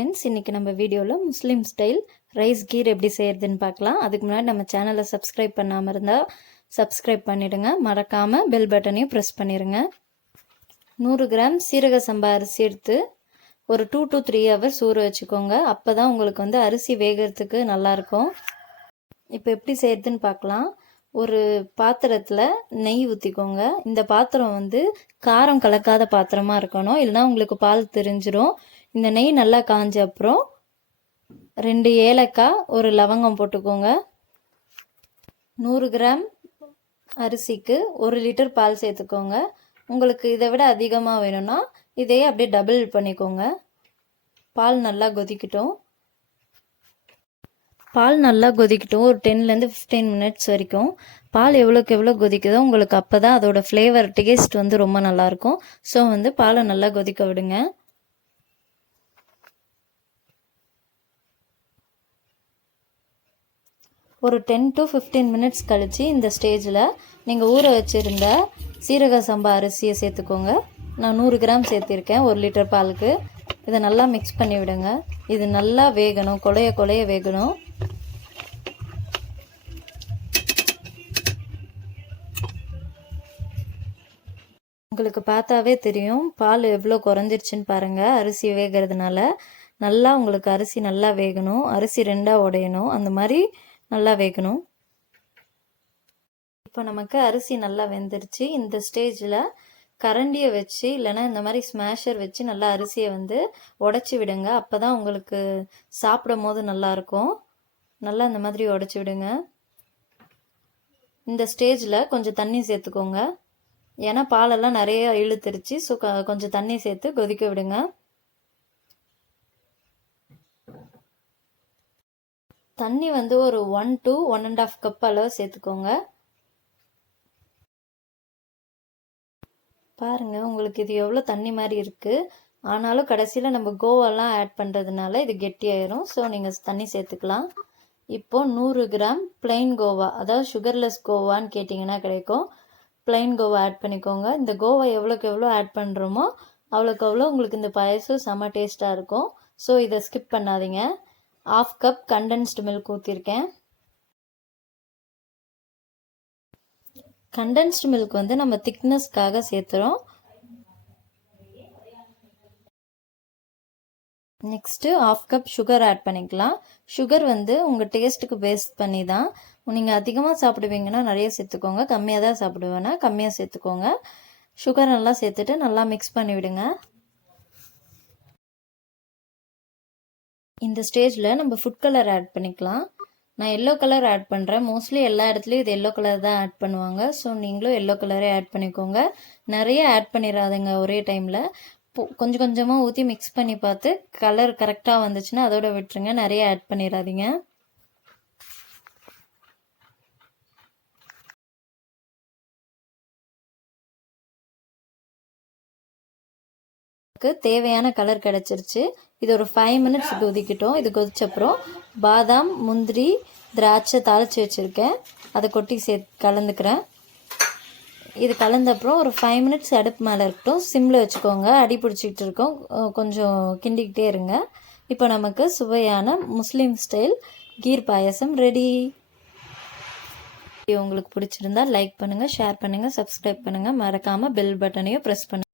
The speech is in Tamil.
ஃப்ரெண்ட்ஸ், இன்றைக்கி நம்ம வீடியோவில் முஸ்லீம் ஸ்டைல் ரைஸ் கீர் எப்படி செய்கிறதுன்னு பார்க்கலாம். அதுக்கு முன்னாடி நம்ம சேனலை சப்ஸ்கிரைப் பண்ணாமல் இருந்தால் சப்ஸ்கிரைப் பண்ணிவிடுங்க. மறக்காமல் பெல் பட்டனையும் ப்ரெஸ் பண்ணிடுங்க. 100 கிராம் சீரக சம்பா அரிசி எடுத்து ஒரு 2 to 3 hours ஊற வச்சுக்கோங்க. அப்போ தான் உங்களுக்கு அரிசி வேகிறதுக்கு நல்லாயிருக்கும். இப்போ எப்படி செய்கிறதுன்னு பார்க்கலாம். ஒரு பாத்திரத்தில் நெய் ஊற்றிக்கோங்க. இந்த பாத்திரம் காரம் கலக்காத பாத்திரமாக இருக்கணும், இல்லைனா உங்களுக்கு பால் தெரிஞ்சிடும். இந்த நெய் நல்லா காஞ்ச அப்புறம் 2 ஏலக்காய், ஒரு லவங்கம் போட்டுக்கோங்க. 100 கிராம் அரிசிக்கு 1 லிட்டர் பால் சேர்த்துக்கோங்க. உங்களுக்கு இதை விட அதிகமாக வேணும்னா இதையே அப்படியே டபுள் பண்ணிக்கோங்க. பால் நல்லா கொதிக்கட்டும். பால் நல்லா கொதிக்கட்டும். ஒரு 10 to 15 minutes வரைக்கும் பால் எவ்வளோக்கு எவ்வளோ கொதிக்குதோ உங்களுக்கு அப்போ தான் அதோட ஃப்ளேவர் டேஸ்ட் ரொம்ப நல்லாயிருக்கும். ஸோ பாலை நல்லா கொதிக்க விடுங்க. ஒரு 10 to 15 minutes கழித்து இந்த ஸ்டேஜில் நீங்கள் ஊற வச்சுருந்த சீரக சம்பா அரிசியை சேர்த்துக்கோங்க. நான் 100 கிராம் சேர்த்திருக்கேன் 1 லிட்டர் பாலுக்கு. இதை நல்லா மிக்ஸ் பண்ணி விடுங்க. இது நல்லா வேகணும், கொலைய வேகணும். உங்களுக்கு பார்த்தாவே தெரியும் பால் எவ்வளோ குறைஞ்சிருச்சுன்னு பாருங்கள். அரிசி வேகிறதுனால நல்லா உங்களுக்கு அரிசி நல்லா வேகணும். அரிசி 2ஆக உடையணும், அந்த மாதிரி நல்லா வேகணும். இப்போ நமக்கு அரிசி நல்லா வெந்துருச்சு. இந்த ஸ்டேஜில் கரண்டியை வச்சு இல்லைன்னா இந்த மாதிரி ஸ்மேஷர் வச்சு நல்லா அரிசியை உடச்சி விடுங்க. அப்போ தான் உங்களுக்கு சாப்பிடும் போது நல்லாயிருக்கும். நல்லா இந்த மாதிரி உடச்சி விடுங்க. இந்த ஸ்டேஜில் கொஞ்சம் தண்ணி சேர்த்துக்கோங்க. ஏன்னா பாலெல்லாம் நிறைய இழுத்துருச்சு. ஸோ கொஞ்சம் தண்ணி சேர்த்து கொதிக்க விடுங்க. தண்ணி ஒரு 1 to 1.5 கப் அளவு சேர்த்துக்கோங்க. பாருங்கள், உங்களுக்கு இது எவ்வளோ தண்ணி மாதிரி இருக்குது. ஆனாலும் கடைசியில் நம்ம கோவாலாம் ஆட் பண்ணுறதுனால இது கெட்டியாயிரும். ஸோ நீங்கள் தண்ணி சேர்த்துக்கலாம். இப்போது 100 கிராம் பிளெயின் கோவா, அதாவது சுகர்லெஸ் கோவான்னு கேட்டிங்கன்னா கிடைக்கும். பிளெயின் கோவா ஆட் பண்ணிக்கோங்க. இந்த கோவா எவ்வளோக்கு எவ்வளோ ஆட் பண்ணுறோமோ அவ்வளோக்கு அவ்வளோ உங்களுக்கு இந்த பாயசம் செம்ம டேஸ்ட்டாக இருக்கும். ஸோ இதை ஸ்கிப் பண்ணாதீங்க. 1/2 கப் கண்டென்ஸ்டு மில்க் ஊற்றிருக்கேன். கண்டென்ஸ்டு மில்க் நம்ம திக்னஸ்க்காக சேர்த்துறோம். நெக்ஸ்ட்டு 1/2 கப் சுகர் ஆட் பண்ணிக்கலாம். சுகர் உங்கள் டேஸ்ட்டுக்கு பேஸ்ட் பண்ணி தான். நீங்கள் அதிகமாக சாப்பிடுவீங்கன்னா நிறைய சேர்த்துக்கோங்க, கம்மியாக தான் சாப்பிடுவேன்னா கம்மியாக சேர்த்துக்கோங்க. சுகர் நல்லா சேர்த்துட்டு நல்லா மிக்ஸ் பண்ணி விடுங்க. இந்த ஸ்டேஜில் நம்ம ஃபுட் கலர் ஆட் பண்ணிக்கலாம். நான் எல்லோ கலர் ஆட் பண்ணுறேன். மோஸ்ட்லி எல்லா இடத்துலையும் இது எல்லோ கலர் தான் ஆட் பண்ணுவாங்க. ஸோ நீங்களும் எல்லோ கலரே ஆட் பண்ணிக்கோங்க. நிறைய ஆட் பண்ணிடாதுங்க ஒரே டைமில். கொஞ்சம் கொஞ்சமாக ஊற்றி மிக்ஸ் பண்ணி பார்த்து கலர் கரெக்டாக வந்துச்சுன்னா அதோட விட்டுருங்க. நிறைய ஆட் பண்ணிடாதீங்க. தேவையான கலர் கிடச்சிருச்சு. இது ஒரு 5 minutes கொதிக்கட்டும். இது கொதிச்சப்புறம் பாதாம், முந்திரி, திராட்சை தாளித்து வச்சுருக்கேன், அதை கொட்டி கலந்துக்கிறேன். இது கலந்தப்புறம் ஒரு 5 minutes அடுப்பு மேலே இருக்கட்டும். சிம்மில் வச்சுக்கோங்க, அடி பிடிச்சிக்கிட்டு இருக்கோம். கொஞ்சம் கிண்டிக்கிட்டே இருங்க. இப்போ நமக்கு சுவையான முஸ்லீம் ஸ்டைல் கீர் பாயசம் ரெடி. உங்களுக்கு பிடிச்சிருந்தா லைக் பண்ணுங்கள், ஷேர் பண்ணுங்கள், சப்ஸ்கிரைப் பண்ணுங்கள். மறக்காமல் பெல் பட்டனையும் ப்ரெஸ் பண்ணுங்கள்.